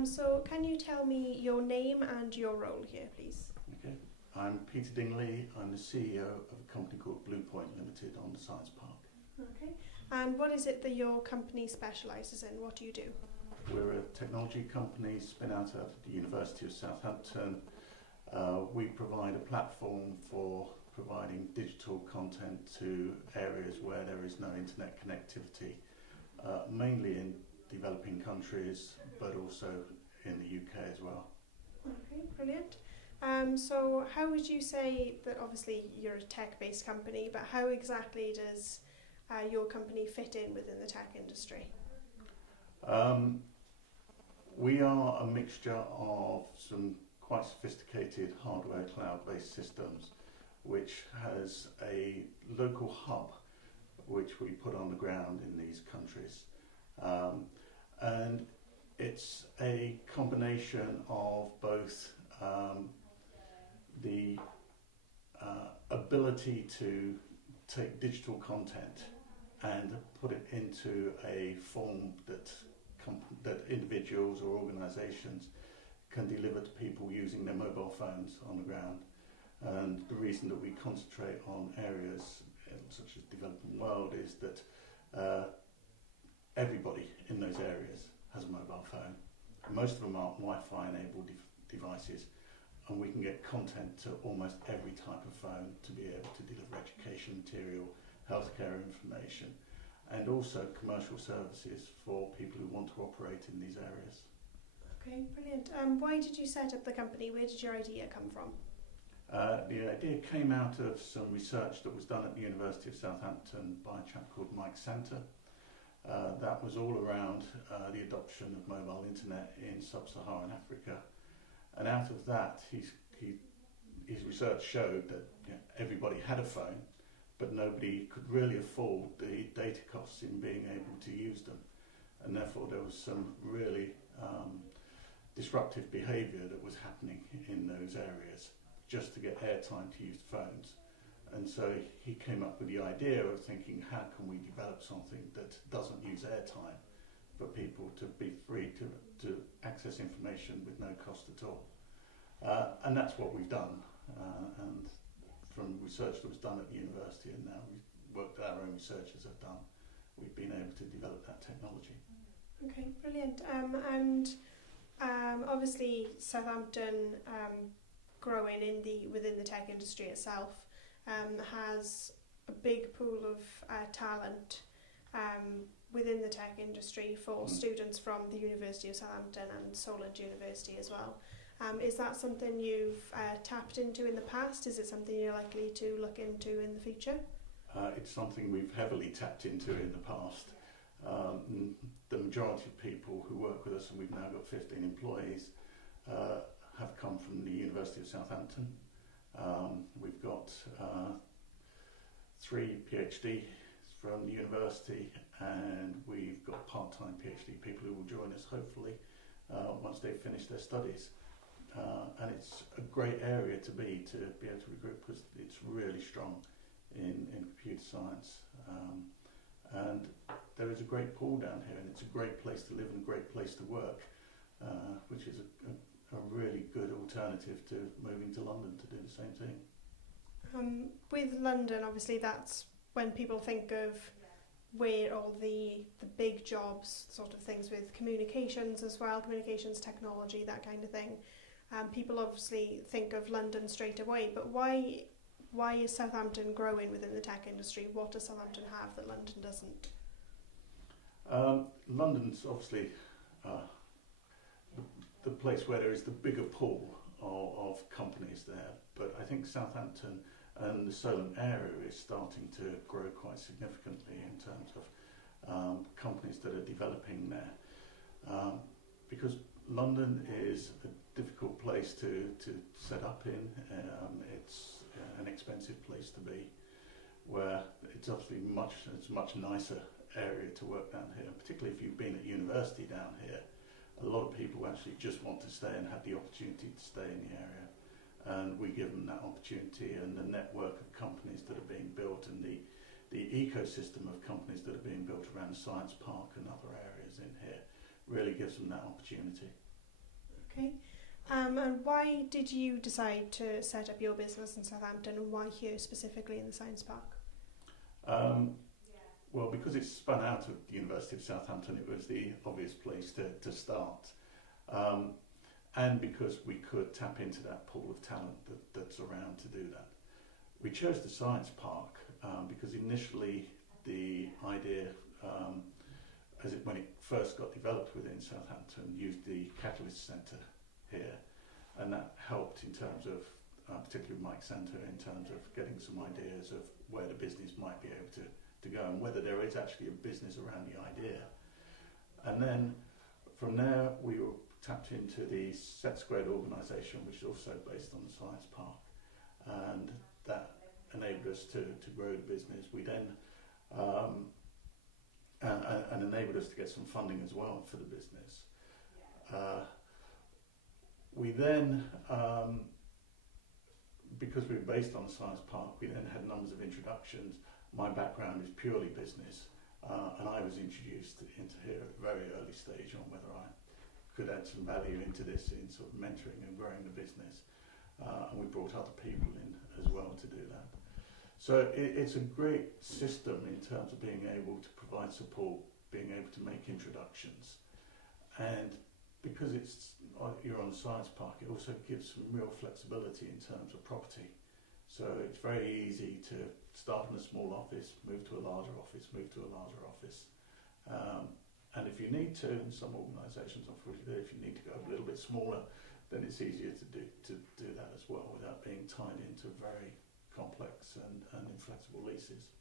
So can you tell me your name and your role here, please? Okay, I'm Peter Dingley. I'm the CEO of a company called Bluprint Ltd on the Science Park. Okay. And what is it that your company specialises in? What do you do? We're a technology company spin out of the University of Southampton. We provide a platform for providing digital content to areas where there is no internet connectivity, mainly in developing countries, but also in the UK as well. Okay, brilliant. So how would you say that, obviously you're a tech-based company, but how exactly does your company fit in within the tech industry? We are a mixture of some quite sophisticated hardware cloud-based systems, which has a local hub which we put on the ground in these countries. And it's a combination of both the ability to take digital content and put it into a form that individuals or organisations can deliver to people using their mobile phones on the ground. And the reason that we concentrate on areas such as developing world is that everybody in those areas has a mobile phone. Most of them are Wi-Fi enabled devices, and we can get content to almost every type of phone to be able to deliver education material, healthcare information, and also commercial services for people who want to operate in these areas. Okay, brilliant. Why did you set up the company? Where did your idea come from? The idea came out of some research that was done at the University of Southampton by a chap called Mike Santa. That was all around the adoption of mobile internet in sub-Saharan Africa. And out of that, his research showed that everybody had a phone, but nobody could really afford the data costs in being able to use them. And therefore there was some really disruptive behaviour that was happening in those areas just to get airtime to use phones. And so he came up with the idea of thinking, how can we develop something that doesn't use airtime for people to be free to access information with no cost at all. And that's what we've done. And from research that was done at the university, and now we work that our own researchers have done, we've been able to develop that technology. Okay, brilliant. Obviously Southampton, growing within the tech industry itself, has a big pool of talent within the tech industry for students from the University of Southampton and Solent University as well. Is that something you've tapped into in the past? Is it something you're likely to look into in the future? It's something we've heavily tapped into in the past. The majority of people who work with us, and we've now got 15 employees, have come from the University of Southampton. We've got 3 PhD from the university, and we've got part-time PhD people who will join us hopefully once they've finished their studies. And it's a great area to be able to recruit, because it's really strong in computer science. And there is a great pool down here, and it's a great place to live and a great place to work, which is a really good alternative to moving to London to do the same thing. With London, obviously that's when people think of where all the big jobs, sort of things with communications as well, communications technology, that kind of thing. People obviously think of London straight away, but why is Southampton growing within the tech industry? What does Southampton have that London doesn't? London's obviously the place where there is the bigger pool of companies there, but I think Southampton and the Solent area is starting to grow quite significantly in terms of companies that are developing there. Because London is a difficult place to set up in. It's an expensive place to be, where it's obviously it's a much nicer area to work down here, particularly if you've been at university down here. A lot of people actually just want to stay and have the opportunity to stay in the area, and we give them that opportunity, and the network of companies that are being built and the ecosystem of companies that are being built around the Science Park and other areas in here really gives them that opportunity. Okay. And why did you decide to set up your business in Southampton, and why here specifically in the Science Park? Well, because it's spun out of the University of Southampton, it was the obvious place to start. And because we could tap into that pool of talent that's around to do that. We chose the Science Park because initially the idea, when it first got developed within Southampton, used the Catalyst Centre here, and that helped in terms of, particularly Mike Centre, in terms of getting some ideas of where the business might be able to go and whether there is actually a business around the idea. And then from there we were tapped into the Set Squared organisation, which is also based on the Science Park, and that enabled us to grow the business. We then and enabled us to get some funding as well for the business. We then, because we were based on the Science Park, we then had numbers of introductions. My background is purely business, and I was introduced into here at a very early stage on whether I could add some value into this in sort of mentoring and growing the business. And we brought other people in as well to do that. So it's a great system in terms of being able to provide support, being able to make introductions. And because you're on the Science Park, it also gives some real flexibility in terms of property. So it's very easy to start in a small office, move to a larger office, move to a larger office. And if you need to, and some organisations unfortunately, if you need to go a little bit smaller, then it's easier to do that as well without being tied into very complex and inflexible leases.